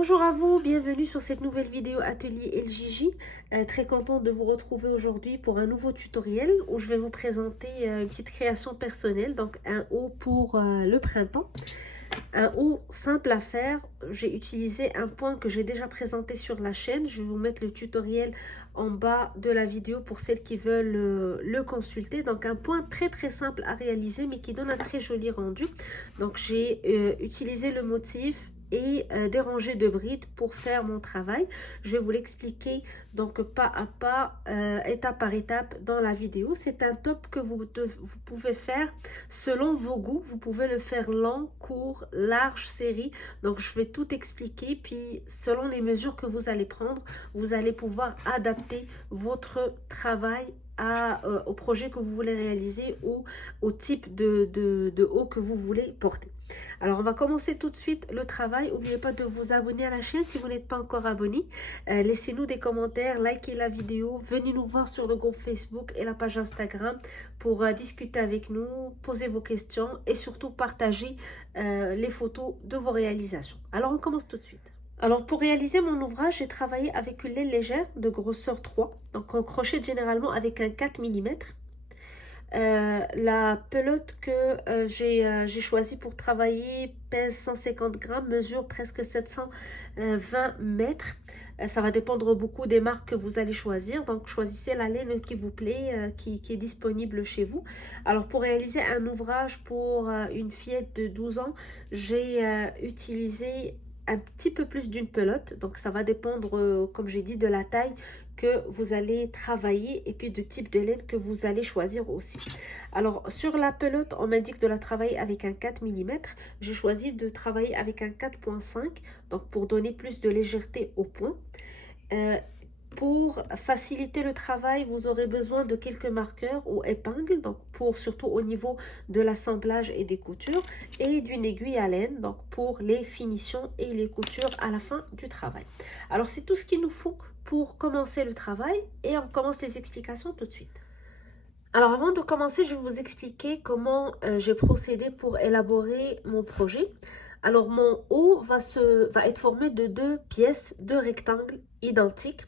Bonjour à vous, bienvenue sur cette nouvelle vidéo atelier LJJ. Très contente de vous retrouver aujourd'hui pour un nouveau tutoriel où je vais vous présenter une petite création personnelle, donc un haut pour le printemps. Un haut simple à faire. J'ai utilisé un point que j'ai déjà présenté sur la chaîne. Je vais vous mettre le tutoriel en bas de la vidéo pour celles qui veulent le consulter. Donc un point très simple à réaliser mais qui donne un très joli rendu. Donc j'ai utilisé le motif et des rangées de brides pour faire mon travail. Je vais vous l'expliquer donc pas à pas, étape par étape dans la vidéo. C'est un top que vous pouvez faire selon vos goûts. Vous pouvez le faire long, court, large, série. Donc je vais tout expliquer, puis selon les mesures que vous allez prendre, vous allez pouvoir adapter votre travail au projet que vous voulez réaliser ou au type de haut que vous voulez porter. Alors on va commencer tout de suite le travail. N'oubliez pas de vous abonner à la chaîne si vous n'êtes pas encore abonné. Laissez-nous des commentaires, likez la vidéo, venez nous voir sur le groupe Facebook et la page Instagram pour discuter avec nous, poser vos questions et surtout partager les photos de vos réalisations. Alors on commence tout de suite. Alors pour réaliser mon ouvrage, j'ai travaillé avec une laine légère de grosseur 3. Donc on crochette généralement avec un 4 mm. La pelote que j'ai choisie pour travailler pèse 150 grammes, mesure presque 720 mètres. Ça va dépendre beaucoup des marques que vous allez choisir. Donc choisissez la laine qui vous plaît, qui est disponible chez vous. Alors pour réaliser un ouvrage pour une fillette de 12 ans, j'ai utilisé un petit peu plus d'une pelote. Donc ça va dépendre, comme j'ai dit, de la taille que vous allez travailler et puis du type de laine que vous allez choisir aussi. Alors sur la pelote, on m'indique de la travailler avec un 4 mm. J'ai choisi de travailler avec un 4,5, donc pour donner plus de légèreté au point. Pour faciliter le travail, vous aurez besoin de quelques marqueurs ou épingles, donc surtout au niveau de l'assemblage et des coutures, et d'une aiguille à laine, donc pour les finitions et les coutures à la fin du travail. Alors c'est tout ce qu'il nous faut pour commencer le travail et on commence les explications tout de suite. Alors avant de commencer, je vais vous expliquer comment j'ai procédé pour élaborer mon projet. Alors mon haut va être formé de deux pièces, deux rectangles identiques.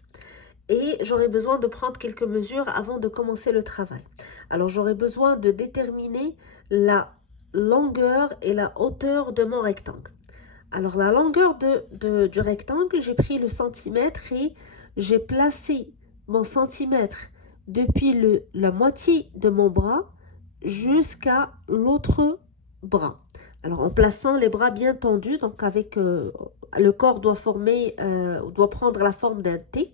Et j'aurai besoin de prendre quelques mesures avant de commencer le travail. Alors, j'aurai besoin de déterminer la longueur et la hauteur de mon rectangle. Alors, la longueur du rectangle, j'ai pris le centimètre et j'ai placé mon centimètre depuis la moitié de mon bras jusqu'à l'autre bras. Alors, en plaçant les bras bien tendus, donc avec le corps doit prendre la forme d'un T.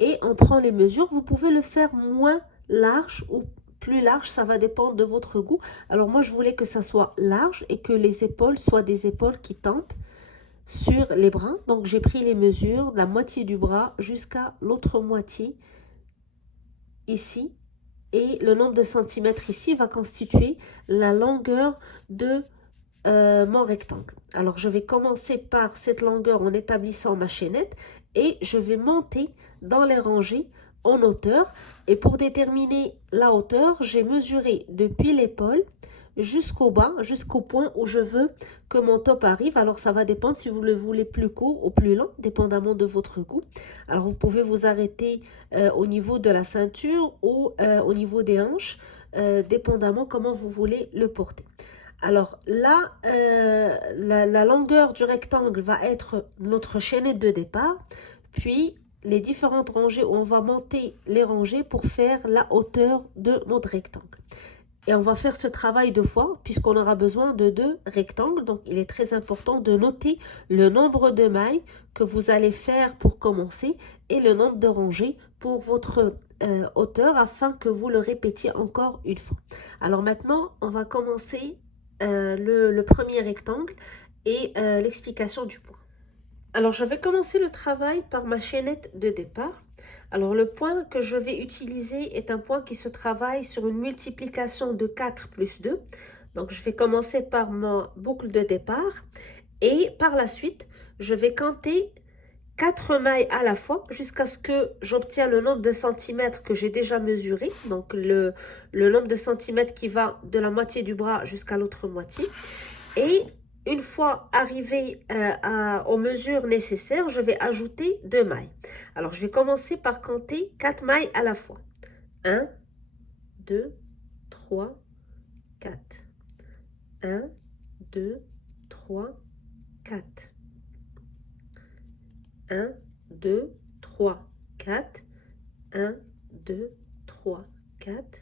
Et on prend les mesures. Vous pouvez le faire moins large ou plus large, ça va dépendre de votre goût. Alors moi, je voulais que ça soit large et que les épaules soient des épaules qui tempent sur les bras. Donc j'ai pris les mesures de la moitié du bras jusqu'à l'autre moitié ici. Et le nombre de centimètres ici va constituer la longueur de mon rectangle. Alors je vais commencer par cette longueur en établissant ma chaînette et je vais monter dans les rangées en hauteur. Et pour déterminer la hauteur, j'ai mesuré depuis l'épaule jusqu'au bas, jusqu'au point où je veux que mon top arrive. Alors ça va dépendre si vous le voulez plus court ou plus long, dépendamment de votre goût. Alors vous pouvez vous arrêter au niveau de la ceinture ou au niveau des hanches, dépendamment comment vous voulez le porter. Alors là, la longueur du rectangle va être notre chaînette de départ, puis les différentes rangées où on va monter les rangées pour faire la hauteur de notre rectangle. Et on va faire ce travail deux fois puisqu'on aura besoin de deux rectangles. Donc il est très important de noter le nombre de mailles que vous allez faire pour commencer et le nombre de rangées pour votre hauteur afin que vous le répétiez encore une fois. Alors maintenant, on va commencer le premier rectangle et l'explication du point. Alors je vais commencer le travail par ma chaînette de départ. Alors le point que je vais utiliser est un point qui se travaille sur une multiplication de 4 plus 2. Donc je vais commencer par ma boucle de départ et par la suite je vais compter 4 mailles à la fois jusqu'à ce que j'obtienne le nombre de centimètres que j'ai déjà mesuré. Donc le nombre de centimètres qui va de la moitié du bras jusqu'à l'autre moitié. Et une fois arrivé aux mesures nécessaires, je vais ajouter 2 mailles. Alors, je vais commencer par compter 4 mailles à la fois. 1, 2, 3, 4. 1, 2, 3, 4. 1, 2, 3, 4. 1, 2, 3, 4.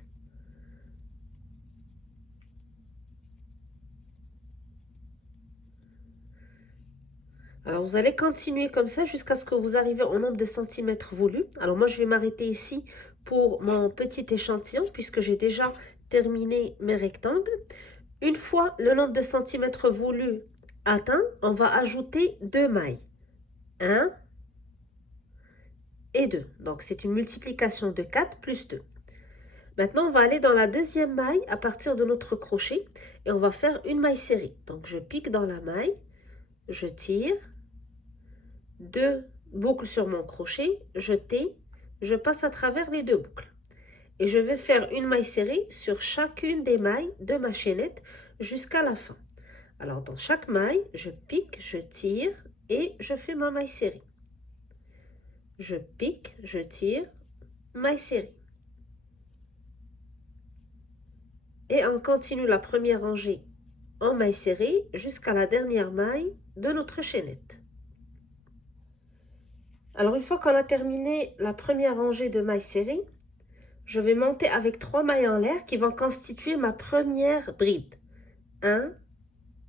Alors, vous allez continuer comme ça jusqu'à ce que vous arrivez au nombre de centimètres voulu. Alors, moi, je vais m'arrêter ici pour mon petit échantillon puisque j'ai déjà terminé mes rectangles. Une fois le nombre de centimètres voulu atteint, on va ajouter 2 mailles. 1 et 2. Donc, c'est une multiplication de 4 plus 2. Maintenant, on va aller dans la deuxième maille à partir de notre crochet et on va faire une maille serrée. Donc, je pique dans la maille, je tire, 2 boucles sur mon crochet, je tais, je passe à travers les 2 boucles. Et je vais faire une maille serrée sur chacune des mailles de ma chaînette jusqu'à la fin. Alors, dans chaque maille, je pique, je tire et je fais ma maille serrée. Je pique, je tire, maille serrée. Et on continue la première rangée en maille serrée jusqu'à la dernière maille de notre chaînette. Alors, une fois qu'on a terminé la première rangée de mailles serrées, je vais monter avec 3 mailles en l'air qui vont constituer ma première bride. 1,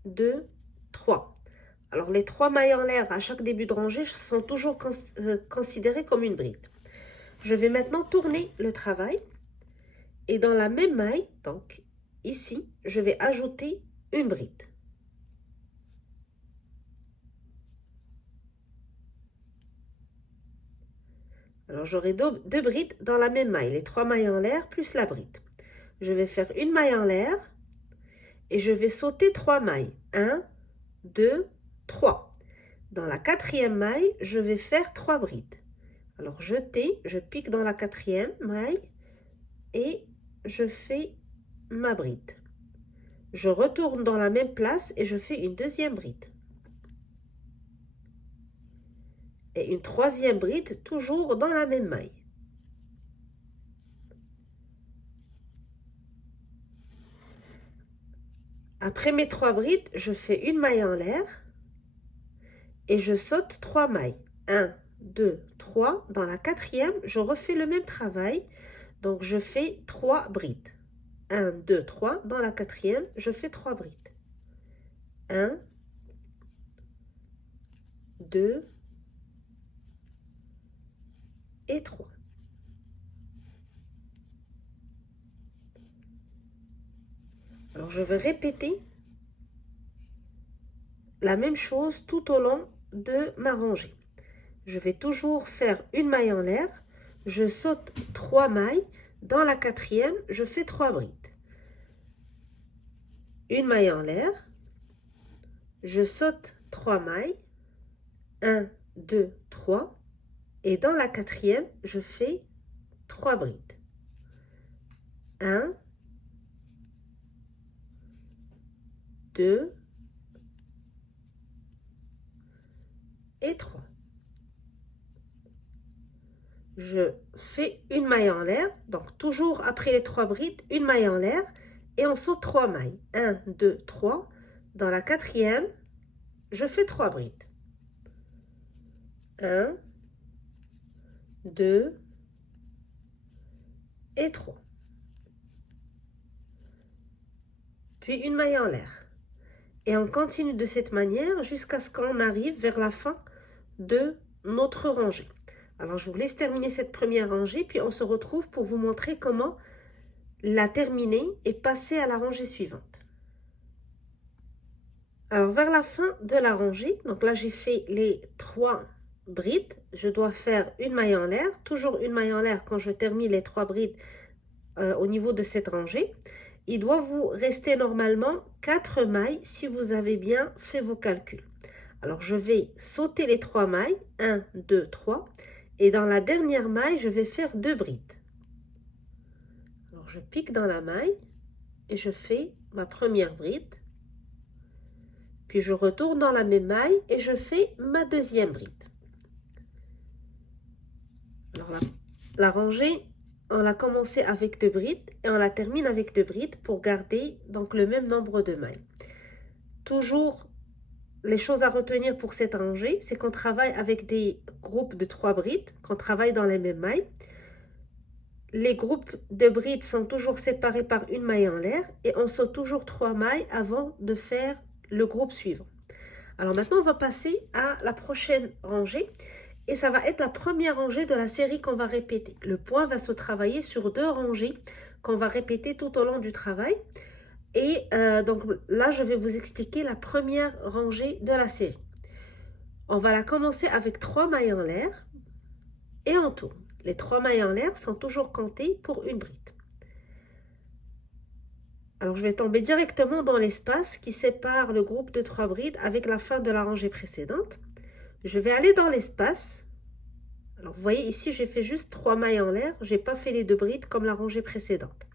2, 3. Alors, les 3 mailles en l'air à chaque début de rangée sont toujours considérées comme une bride. Je vais maintenant tourner le travail et dans la même maille, donc ici, je vais ajouter une bride. Alors, j'aurai 2 brides dans la même maille, les 3 mailles en l'air plus la bride. Je vais faire une maille en l'air et je vais sauter 3 mailles. 1, 2, 3. Dans la 4e maille, je vais faire 3 brides. Alors, je tais, je pique dans la 4e maille et je fais ma bride. Je retourne dans la même place et je fais une 2e bride. Et une 3e bride, toujours dans la même maille. Après mes 3 brides, je fais une maille en l'air et je saute 3 mailles. 1, 2, 3. Dans la 4e, je refais le même travail. Donc, je fais 3 brides. 1, 2, 3. Dans la 4e, je fais 3 brides. 1, 2 et 3. Alors, je vais répéter la même chose tout au long de ma rangée. Je vais toujours faire une maille en l'air. Je saute 3 mailles. Dans la 4e, je fais 3 brides. Une maille en l'air. Je saute 3 mailles. 1, 2, 3. Et dans la 4e, je fais 3 brides. 1, 2 et 3. Je fais une maille en l'air, donc toujours après les 3 brides, une maille en l'air et on saute 3 mailles. 1, 2, 3. Dans la 4e, je fais 3 brides. 1, 2 et 3. Puis une maille en l'air. Et on continue de cette manière jusqu'à ce qu'on arrive vers la fin de notre rangée. Alors, je vous laisse terminer cette première rangée, puis on se retrouve pour vous montrer comment la terminer et passer à la rangée suivante. Alors, vers la fin de la rangée, donc là, j'ai fait les 3 brides. Je dois faire une maille en l'air, toujours une maille en l'air quand je termine les 3 brides au niveau de cette rangée. Il doit vous rester normalement 4 mailles si vous avez bien fait vos calculs. Alors, je vais sauter les 3 mailles, 1, 2, 3. Et dans la dernière maille, je vais faire 2 brides. Alors, je pique dans la maille et je fais ma première bride. Puis je retourne dans la même maille et je fais ma deuxième bride. Alors la rangée, on l'a commencé avec 2 brides et on la termine avec 2 brides pour garder donc le même nombre de mailles. Toujours, les choses à retenir pour cette rangée, c'est qu'on travaille avec des groupes de 3 brides, qu'on travaille dans les mêmes mailles. Les groupes de brides sont toujours séparés par une maille en l'air et on saute toujours 3 mailles avant de faire le groupe suivant. Alors maintenant, on va passer à la prochaine rangée et ça va être la première rangée de la série qu'on va répéter. Le point va se travailler sur 2 rangées qu'on va répéter tout au long du travail. Et donc là, je vais vous expliquer la première rangée de la série. On va la commencer avec 3 mailles en l'air et on tourne. Les 3 mailles en l'air sont toujours comptées pour une bride. Alors, je vais tomber directement dans l'espace qui sépare le groupe de 3 brides avec la fin de la rangée précédente. Je vais aller dans l'espace. Alors, vous voyez ici, j'ai fait juste 3 mailles en l'air. Je n'ai pas fait les 2 brides comme la rangée précédente.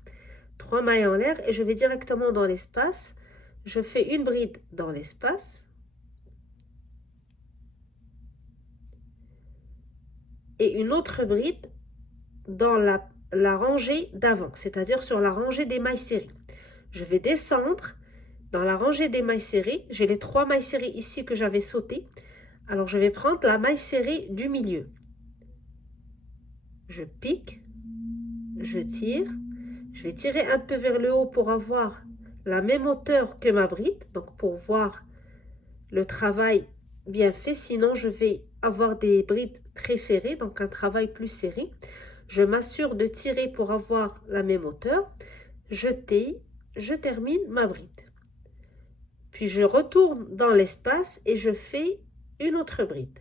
3 mailles en l'air et je vais directement dans l'espace. Je fais une bride dans l'espace. Et une autre bride dans la rangée d'avant, c'est-à-dire sur la rangée des mailles serrées. Je vais descendre dans la rangée des mailles serrées. J'ai les 3 mailles serrées ici que j'avais sautées. Alors, je vais prendre la maille serrée du milieu. Je pique, je tire. Je vais tirer un peu vers le haut pour avoir la même hauteur que ma bride, donc pour voir le travail bien fait. Sinon, je vais avoir des brides très serrées, donc un travail plus serré. Je m'assure de tirer pour avoir la même hauteur. Je taille, je termine ma bride. Puis je retourne dans l'espace et je fais une autre bride.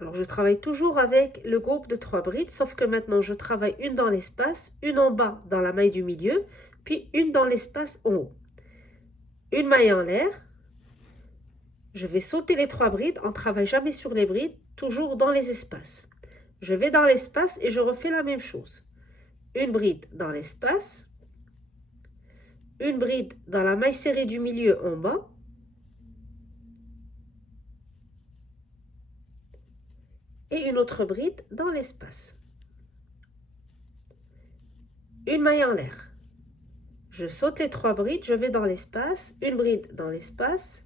Alors, je travaille toujours avec le groupe de 3 brides, sauf que maintenant, je travaille une dans l'espace, une en bas dans la maille du milieu, puis une dans l'espace en haut. Une maille en l'air. Je vais sauter les 3 brides. On ne travaille jamais sur les brides, toujours dans les espaces. Je vais dans l'espace et je refais la même chose. Une bride dans l'espace. Une bride dans la maille serrée du milieu en bas. Et une autre bride dans l'espace. Une maille en l'air. Je saute les 3 brides, je vais dans l'espace, une bride dans l'espace,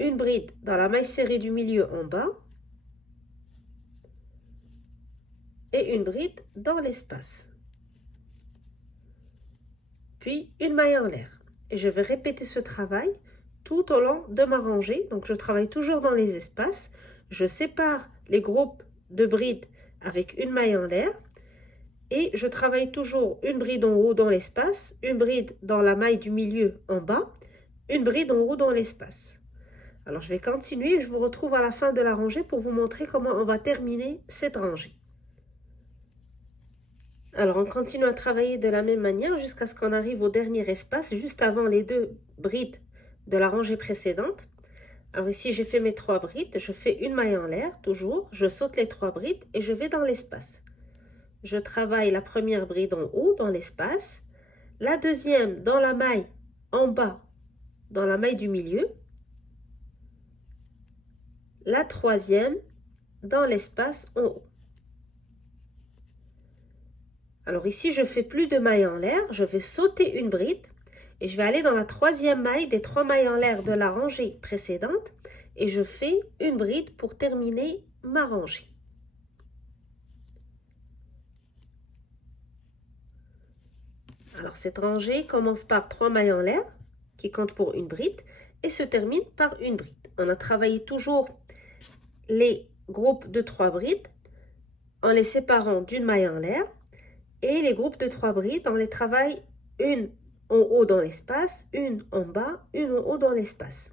une bride dans la maille serrée du milieu en bas et une bride dans l'espace. Puis une maille en l'air. Et je vais répéter ce travail tout au long de ma rangée. Donc je travaille toujours dans les espaces. Je sépare les groupes de brides avec une maille en l'air. Et je travaille toujours une bride en haut dans l'espace, une bride dans la maille du milieu en bas, une bride en haut dans l'espace. Alors je vais continuer et je vous retrouve à la fin de la rangée pour vous montrer comment on va terminer cette rangée. Alors on continue à travailler de la même manière jusqu'à ce qu'on arrive au dernier espace, juste avant les 2 brides de la rangée précédente. Alors ici j'ai fait mes 3 brides, je fais une maille en l'air toujours, je saute les 3 brides et je vais dans l'espace. Je travaille la première bride en haut dans l'espace, la deuxième dans la maille en bas, dans la maille du milieu, la troisième dans l'espace en haut. Alors ici, je fais plus de mailles en l'air, je vais sauter une bride et je vais aller dans la 3e maille des 3 mailles en l'air de la rangée précédente et je fais une bride pour terminer ma rangée. Alors cette rangée commence par 3 mailles en l'air qui comptent pour une bride et se termine par une bride. On a travaillé toujours les groupes de 3 brides en les séparant d'une maille en l'air et les groupes de 3 brides, on les travaille une en haut dans l'espace, une en bas, une en haut dans l'espace.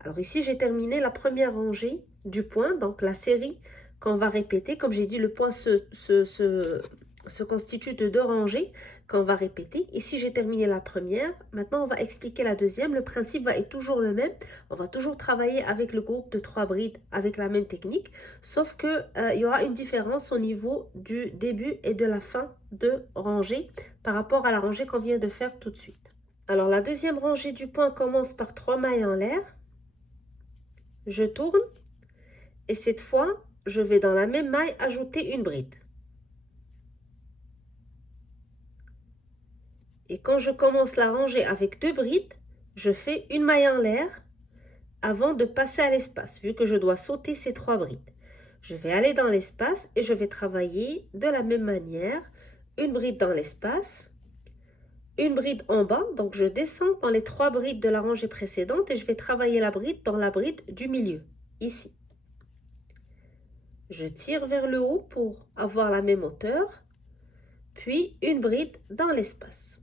Alors ici, j'ai terminé la première rangée du point, donc la série qu'on va répéter. Comme j'ai dit, le point se se constitue de 2 rangées qu'on va répéter. Ici, j'ai terminé la première. Maintenant, on va expliquer la deuxième. Le principe va être toujours le même. On va toujours travailler avec le groupe de 3 brides avec la même technique, sauf que il y aura une différence au niveau du début et de la fin de rangée par rapport à la rangée qu'on vient de faire tout de suite. Alors, la deuxième rangée du point commence par 3 mailles en l'air. Je tourne et cette fois, je vais dans la même maille ajouter une bride. Et quand je commence la rangée avec 2 brides, je fais une maille en l'air avant de passer à l'espace, vu que je dois sauter ces 3 brides. Je vais aller dans l'espace et je vais travailler de la même manière. Une bride dans l'espace, une bride en bas, donc je descends dans les 3 brides de la rangée précédente et je vais travailler la bride dans la bride du milieu, ici. Je tire vers le haut pour avoir la même hauteur, puis une bride dans l'espace.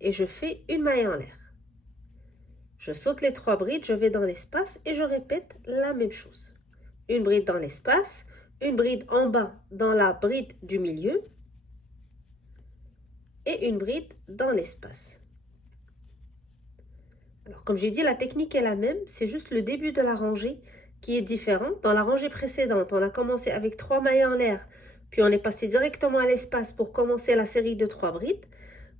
Et je fais une maille en l'air. Je saute les 3 brides, je vais dans l'espace et je répète la même chose. Une bride dans l'espace, une bride en bas dans la bride du milieu et une bride dans l'espace. Alors comme j'ai dit, la technique est la même, c'est juste le début de la rangée qui est différent. Dans la rangée précédente, on a commencé avec 3 mailles en l'air, puis on est passé directement à l'espace pour commencer la série de 3 brides.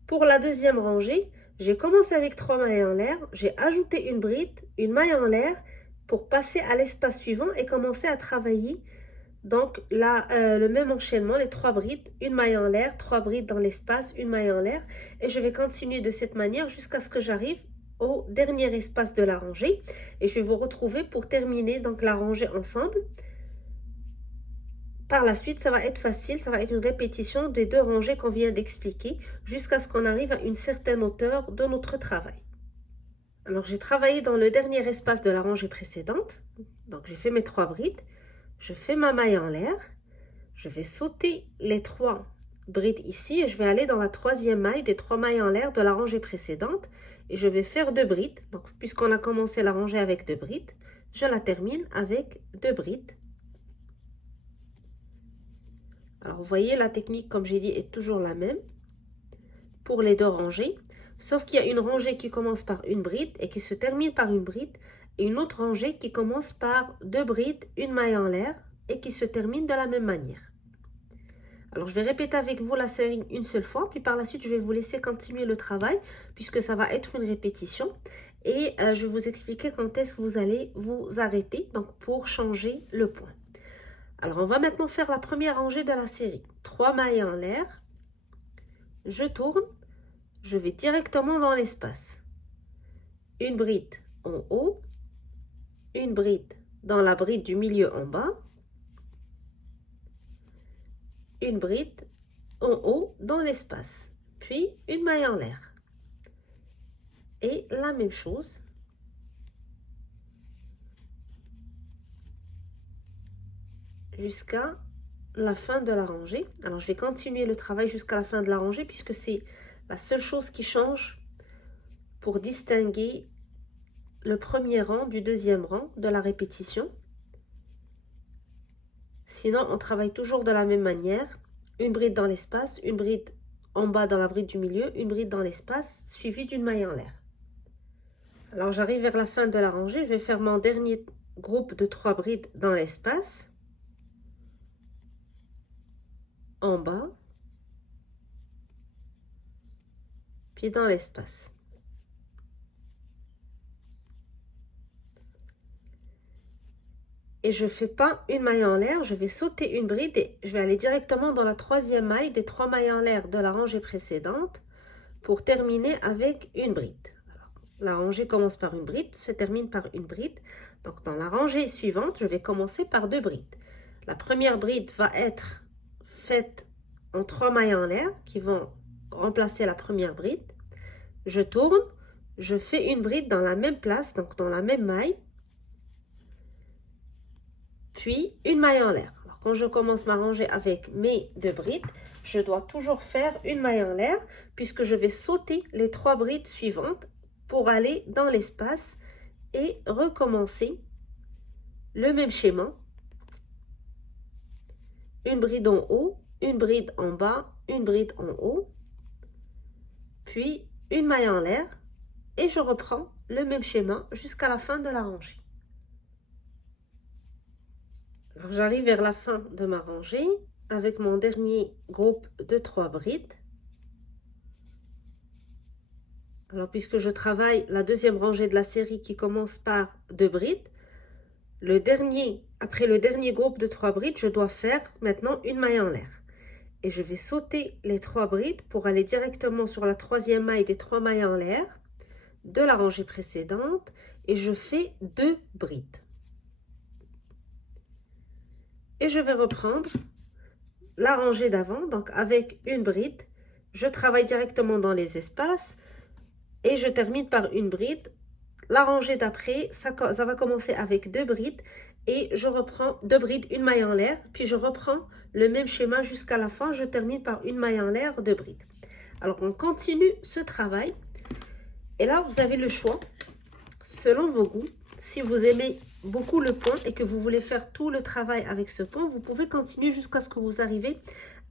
Pour la deuxième rangée, j'ai commencé avec 3 mailles en l'air, j'ai ajouté une bride, une maille en l'air pour passer à l'espace suivant et commencer à travailler donc là, le même enchaînement, les 3 brides, une maille en l'air, 3 brides dans l'espace, une maille en l'air et je vais continuer de cette manière jusqu'à ce que j'arrive au dernier espace de la rangée et je vais vous retrouver pour terminer donc la rangée ensemble. Par la suite, ça va être facile, ça va être une répétition des 2 rangées qu'on vient d'expliquer jusqu'à ce qu'on arrive à une certaine hauteur de notre travail. Alors, j'ai travaillé dans le dernier espace de la rangée précédente. Donc, j'ai fait mes 3 brides. Je fais ma maille en l'air. Je vais sauter les 3 brides ici et je vais aller dans la 3e maille des 3 mailles en l'air de la rangée précédente. Et je vais faire 2 brides. Donc, puisqu'on a commencé la rangée avec 2 brides, je la termine avec 2 brides. Alors, vous voyez, la technique, comme j'ai dit, est toujours la même pour les 2 rangées, sauf qu'il y a une rangée qui commence par une bride et qui se termine par une bride, et une autre rangée qui commence par 2 brides, une maille en l'air, et qui se termine de la même manière. Alors, je vais répéter avec vous la série une seule fois, puis par la suite, je vais vous laisser continuer le travail, puisque ça va être une répétition, et je vais vous expliquer quand est-ce que vous allez vous arrêter, donc pour changer le point. Alors, on va maintenant faire la première rangée de la série. 3 mailles en l'air. Je tourne. Je vais directement dans l'espace. Une bride en haut. Une bride dans la bride du milieu en bas. Une bride en haut dans l'espace. Puis, une maille en l'air. Et la même chose. Jusqu'à la fin de la rangée. Alors, je vais continuer le travail jusqu'à la fin de la rangée puisque c'est la seule chose qui change pour distinguer le premier rang du deuxième rang de la répétition. Sinon, on travaille toujours de la même manière. Une bride dans l'espace, une bride en bas dans la bride du milieu, une bride dans l'espace, suivie d'une maille en l'air. Alors, j'arrive vers la fin de la rangée. Je vais faire mon dernier groupe de 3 brides dans l'espace. En bas, puis dans l'espace. Et je ne fais pas une maille en l'air, je vais sauter une bride et je vais aller directement dans la 3e maille des 3 mailles en l'air de la rangée précédente pour terminer avec une bride. Alors, la rangée commence par une bride, se termine par une bride. Donc, dans la rangée suivante, je vais commencer par 2 brides. La première bride va être faite en 3 mailles en l'air qui vont remplacer la première bride. Je tourne, je fais une bride dans la même place, donc dans la même maille, puis une maille en l'air. Alors, quand je commence ma rangée avec mes 2 brides, je dois toujours faire une maille en l'air puisque je vais sauter les 3 brides suivantes pour aller dans l'espace et recommencer le même schéma. une bride en haut, une bride en bas, une bride en haut, puis une maille en l'air, et je reprends le même schéma jusqu'à la fin de la rangée. Alors j'arrive vers la fin de ma rangée avec mon dernier groupe de 3 brides. Alors puisque je travaille la deuxième rangée de la série qui commence par 2 brides, après le dernier groupe de 3 brides, je dois faire maintenant une maille en l'air. Et je vais sauter les 3 brides pour aller directement sur la troisième maille des 3 mailles en l'air de la rangée précédente et je fais 2 brides. Et je vais reprendre la rangée d'avant, donc avec une bride, je travaille directement dans les espaces et je termine par une bride. La rangée d'après, ça va commencer avec 2 brides et je reprends 2 brides, une maille en l'air, puis je reprends le même schéma jusqu'à la fin, je termine par une maille en l'air, 2 brides. Alors on continue ce travail et là vous avez le choix selon vos goûts. Si vous aimez beaucoup le point et que vous voulez faire tout le travail avec ce point, vous pouvez continuer jusqu'à ce que vous arrivez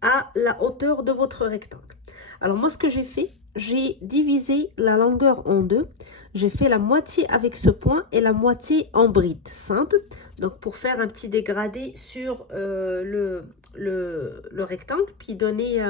à la hauteur de votre rectangle. Alors moi ce que j'ai fait, j'ai divisé la longueur en deux. J'ai fait la moitié avec ce point et la moitié en bride simple. Donc pour faire un petit dégradé sur le rectangle, puis donner,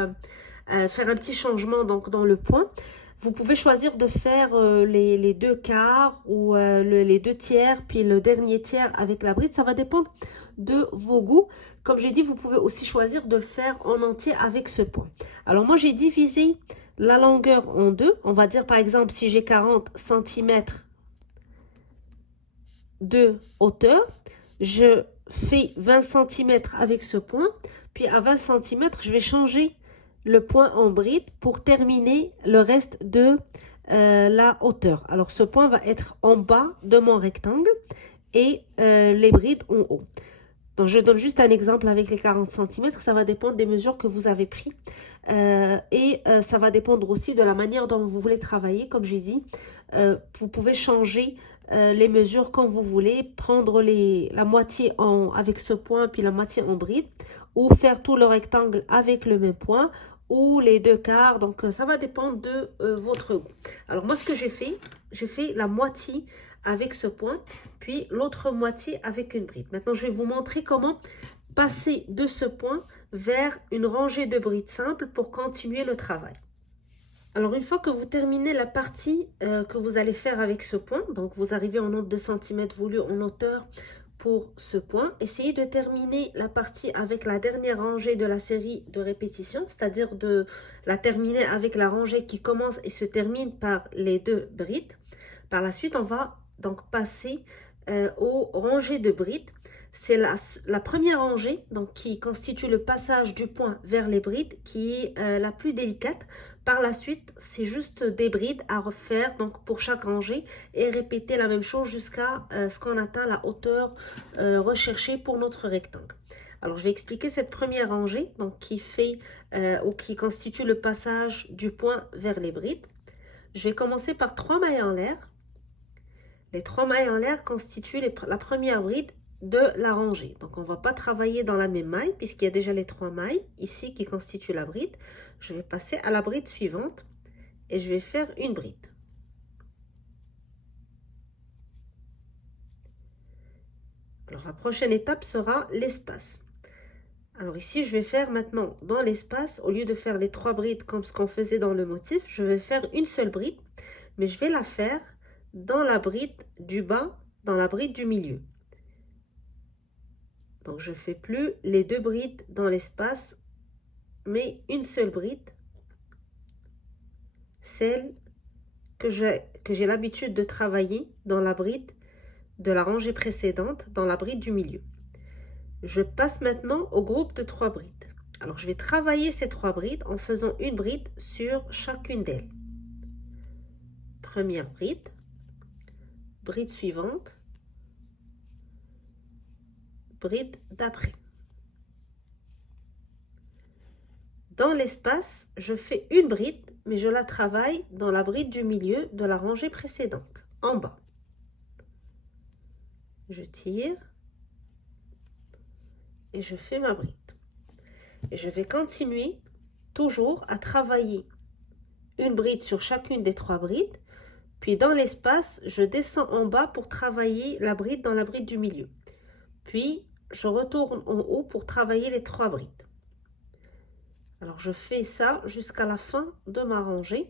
faire un petit changement donc, dans le point. Vous pouvez choisir de faire les 2 quarts ou les 2 tiers, puis le dernier tiers avec la bride. Ça va dépendre de vos goûts. Comme j'ai dit, vous pouvez aussi choisir de le faire en entier avec ce point. Alors moi, j'ai divisé la longueur en deux. On va dire par exemple, si j'ai 40 cm de hauteur, je fais 20 cm avec ce point. Puis à 20 cm, je vais changer le point en bride pour terminer le reste de la hauteur. Alors ce point va être en bas de mon rectangle et les brides en haut. Donc je donne juste un exemple avec les 40 cm, ça va dépendre des mesures que vous avez prises ça va dépendre aussi de la manière dont vous voulez travailler. Comme j'ai dit, vous pouvez changer les mesures quand vous voulez, prendre la moitié avec ce point puis la moitié en bride ou faire tout le rectangle avec le même point ou les 2 quarts. Donc ça va dépendre de votre goût. Alors moi ce que j'ai fait la moitié avec ce point, puis l'autre moitié avec une bride. Maintenant, je vais vous montrer comment passer de ce point vers une rangée de brides simples pour continuer le travail. Alors, une fois que vous terminez la partie que vous allez faire avec ce point, donc vous arrivez au nombre de centimètres voulu en hauteur pour ce point, essayez de terminer la partie avec la dernière rangée de la série de répétitions, c'est-à-dire de la terminer avec la rangée qui commence et se termine par les 2 brides. Par la suite, on va donc passer aux rangées de brides. C'est la première rangée donc, qui constitue le passage du point vers les brides qui est la plus délicate. Par la suite, c'est juste des brides à refaire donc, pour chaque rangée et répéter la même chose jusqu'à ce qu'on atteint la hauteur recherchée pour notre rectangle. Alors, je vais expliquer cette première rangée donc, qui constitue le passage du point vers les brides. Je vais commencer par 3 mailles en l'air. Les 3 mailles en l'air constituent la première bride de la rangée. Donc, on ne va pas travailler dans la même maille puisqu'il y a déjà les 3 mailles ici qui constituent la bride. Je vais passer à la bride suivante et je vais faire une bride. Alors, la prochaine étape sera l'espace. Alors ici, je vais faire maintenant dans l'espace, au lieu de faire les 3 brides comme ce qu'on faisait dans le motif, je vais faire une seule bride, mais je vais la faire dans la bride du bas, dans la bride du milieu. Donc, je ne fais plus les 2 brides dans l'espace, mais une seule bride, celle que j'ai l'habitude de travailler dans la bride de la rangée précédente, dans la bride du milieu. Je passe maintenant au groupe de 3 brides. Alors, je vais travailler ces 3 brides en faisant une bride sur chacune d'elles. Première bride, bride suivante, bride d'après. Dans l'espace, je fais une bride, mais je la travaille dans la bride du milieu de la rangée précédente, en bas. Je tire et je fais ma bride. Et je vais continuer toujours à travailler une bride sur chacune des 3 brides. Puis dans l'espace, je descends en bas pour travailler la bride dans la bride du milieu. Puis je retourne en haut pour travailler les 3 brides. Alors je fais ça jusqu'à la fin de ma rangée.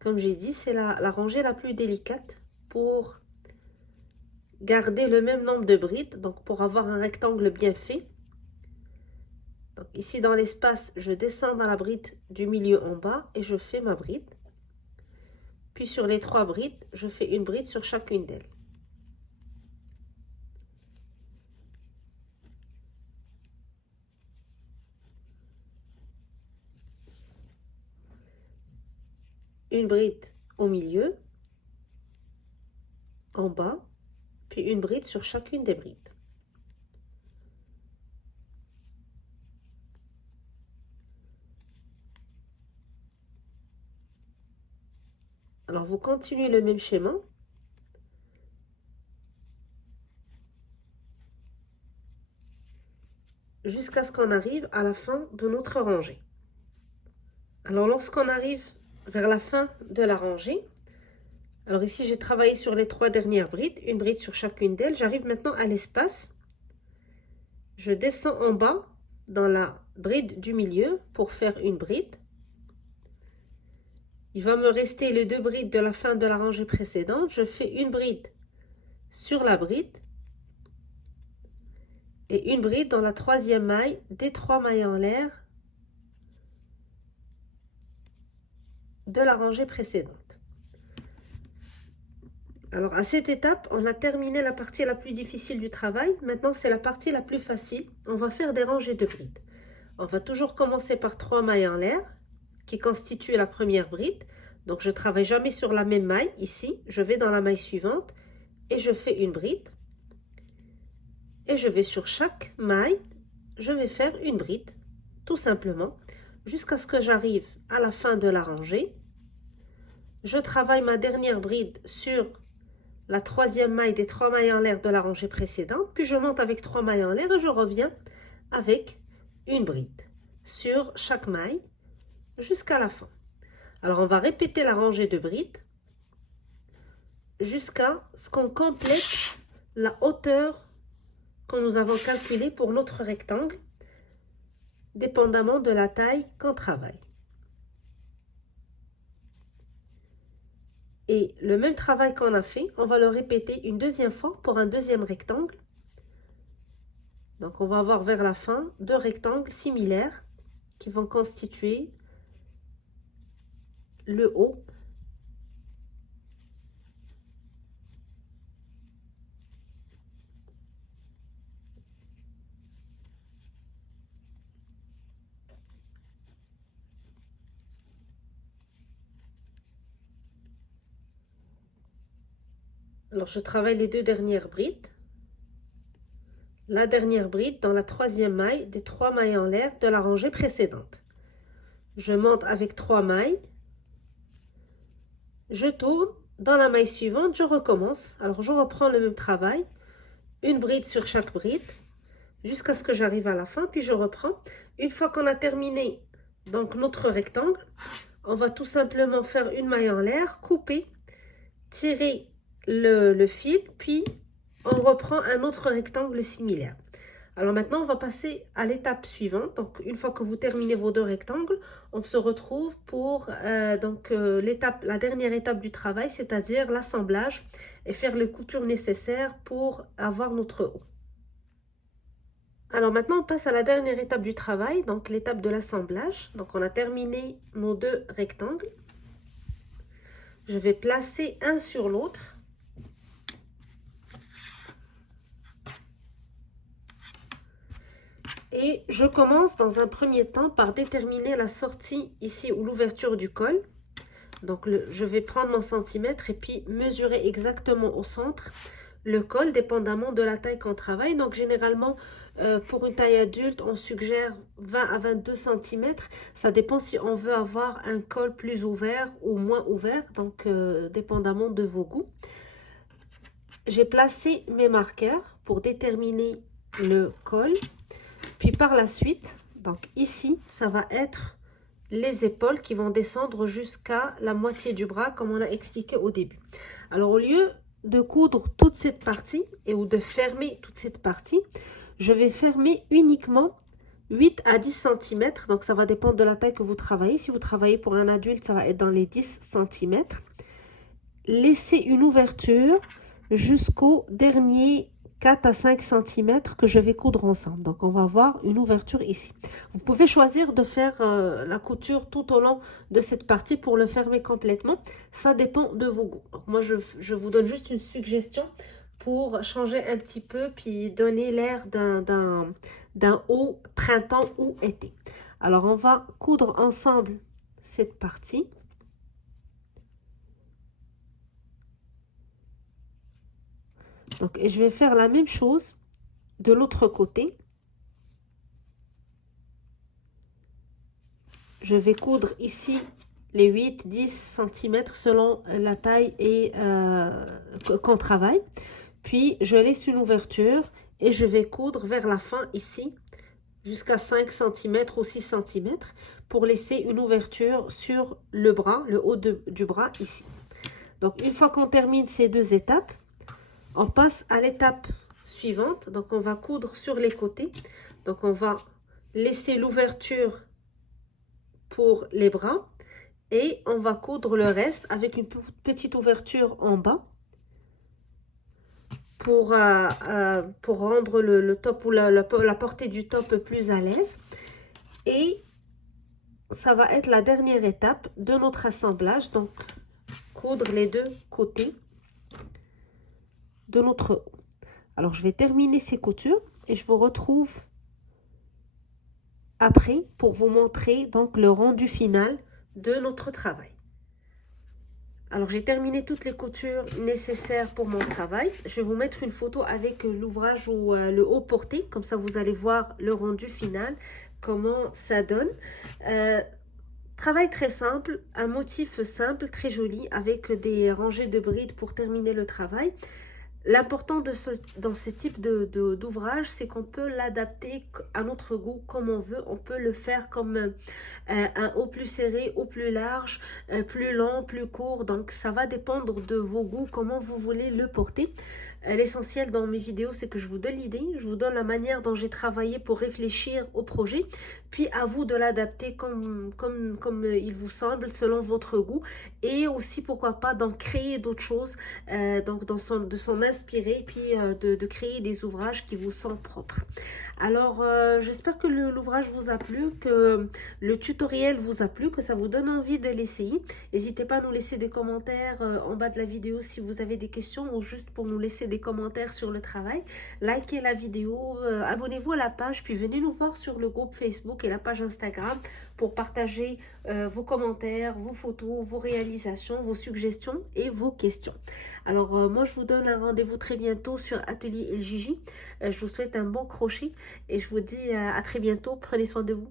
Comme j'ai dit, c'est la rangée la plus délicate pour garder le même nombre de brides, donc pour avoir un rectangle bien fait. Donc ici dans l'espace, je descends dans la bride du milieu en bas et je fais ma bride. Puis sur les 3 brides, je fais une bride sur chacune d'elles. Une bride au milieu, en bas, puis une bride sur chacune des brides. Alors vous continuez le même schéma. Jusqu'à ce qu'on arrive à la fin de notre rangée. Alors lorsqu'on arrive vers la fin de la rangée, alors ici j'ai travaillé sur les 3 dernières brides, une bride sur chacune d'elles. J'arrive maintenant à l'espace. Je descends en bas dans la bride du milieu pour faire une bride. Il va me rester les 2 brides de la fin de la rangée précédente. Je fais une bride sur la bride et une bride dans la 3e maille des 3 mailles en l'air de la rangée précédente. Alors à cette étape, on a terminé la partie la plus difficile du travail. Maintenant, c'est la partie la plus facile. On va faire des rangées de brides. On va toujours commencer par 3 mailles en l'air qui constituent la première bride. Donc je ne travaille jamais sur la même maille ici. Je vais dans la maille suivante et je fais une bride. Et je vais sur chaque maille, je vais faire une bride, tout simplement, jusqu'à ce que j'arrive à la fin de la rangée. Je travaille ma dernière bride sur la 3e maille des 3 mailles en l'air de la rangée précédente, puis je monte avec 3 mailles en l'air et je reviens avec une bride sur chaque maille jusqu'à la fin. Alors on va répéter la rangée de brides jusqu'à ce qu'on complète la hauteur que nous avons calculée pour notre rectangle, dépendamment de la taille qu'on travaille. Et le même travail qu'on a fait, on va le répéter une deuxième fois pour un deuxième rectangle. Donc on va avoir vers la fin 2 rectangles similaires qui vont constituer le haut . Alors je travaille les 2 dernières brides. La dernière bride dans la 3e maille des 3 mailles en l'air de la rangée précédente. Je monte avec 3 mailles. Je tourne. Dans la maille suivante, je recommence. Alors je reprends le même travail. Une bride sur chaque bride jusqu'à ce que j'arrive à la fin, puis je reprends. Une fois qu'on a terminé donc notre rectangle, on va tout simplement faire une maille en l'air, couper, tirer le fil, puis on reprend un autre rectangle similaire. Alors maintenant, on va passer à l'étape suivante. Donc, une fois que vous terminez vos 2 rectangles, on se retrouve pour la dernière étape du travail, c'est-à-dire l'assemblage et faire les coutures nécessaires pour avoir notre haut. Alors maintenant, on passe à la dernière étape du travail, donc l'étape de l'assemblage. Donc, on a terminé nos 2 rectangles. Je vais placer un sur l'autre. Et je commence dans un premier temps par déterminer la sortie ici ou l'ouverture du col. Donc je vais prendre mon centimètre et puis mesurer exactement au centre le col dépendamment de la taille qu'on travaille. Donc généralement pour une taille adulte on suggère 20 à 22 cm. Ça dépend si on veut avoir un col plus ouvert ou moins ouvert, donc dépendamment de vos goûts. J'ai placé mes marqueurs pour déterminer le col. Puis par la suite, donc ici, ça va être les épaules qui vont descendre jusqu'à la moitié du bras, comme on a expliqué au début. Alors, au lieu de coudre toute cette partie ou de fermer toute cette partie, je vais fermer uniquement 8 à 10 cm. Donc, ça va dépendre de la taille que vous travaillez. Si vous travaillez pour un adulte, ça va être dans les 10 cm. Laissez une ouverture jusqu'au dernier 4 à 5 cm que je vais coudre ensemble. Donc, on va voir une ouverture ici. Vous pouvez choisir de faire la couture tout au long de cette partie pour le fermer complètement. Ça dépend de vos goûts. Donc, moi, je vous donne juste une suggestion pour changer un petit peu puis donner l'air d'un haut printemps ou été. Alors, on va coudre ensemble cette partie. Donc, et je vais faire la même chose de l'autre côté. Je vais coudre ici les 8-10 cm selon la taille et qu'on travaille. Puis, je laisse une ouverture et je vais coudre vers la fin ici jusqu'à 5 cm ou 6 cm pour laisser une ouverture sur le bras, le haut du bras ici. Donc, une fois qu'on termine ces deux étapes, on passe à l'étape suivante. Donc, on va coudre sur les côtés. Donc, on va laisser l'ouverture pour les bras et on va coudre le reste avec une petite ouverture en bas pour rendre le top ou la portée du top plus à l'aise. Et ça va être la dernière étape de notre assemblage. Donc, coudre les deux côtés de notre haut. Alors, je vais terminer ces coutures et je vous retrouve après pour vous montrer donc le rendu final de notre travail. Alors, j'ai terminé toutes les coutures nécessaires pour mon travail. Je vais vous mettre une photo avec l'ouvrage ou le haut porté. Comme ça, vous allez voir le rendu final, comment ça donne. Travail très simple, un motif simple, très joli, avec des rangées de brides pour terminer le travail. L'important dans ce type d'ouvrage, c'est qu'on peut l'adapter à notre goût comme on veut. On peut le faire comme un haut plus serré, haut plus large, plus long, plus court. Donc, ça va dépendre de vos goûts, comment vous voulez le porter. L'essentiel dans mes vidéos, c'est que je vous donne l'idée, je vous donne la manière dont j'ai travaillé pour réfléchir au projet. Puis, à vous de l'adapter comme il vous semble, selon votre goût. Et aussi, pourquoi pas, d'en créer d'autres choses, donc de s'en inspirer, puis de créer des ouvrages qui vous sont propres. Alors, j'espère que l'ouvrage vous a plu, que le tutoriel vous a plu, que ça vous donne envie de l'essayer. N'hésitez pas à nous laisser des commentaires en bas de la vidéo si vous avez des questions ou juste pour nous laisser des commentaires sur le travail. Likez la vidéo, abonnez-vous à la page, puis venez nous voir sur le groupe Facebook et la page Instagram pour partager vos commentaires, vos photos, vos réalisations, vos suggestions et vos questions. Alors, moi, je vous donne un rendez-vous très bientôt sur Atelier El Gigi. Je vous souhaite un bon crochet et je vous dis à très bientôt. Prenez soin de vous.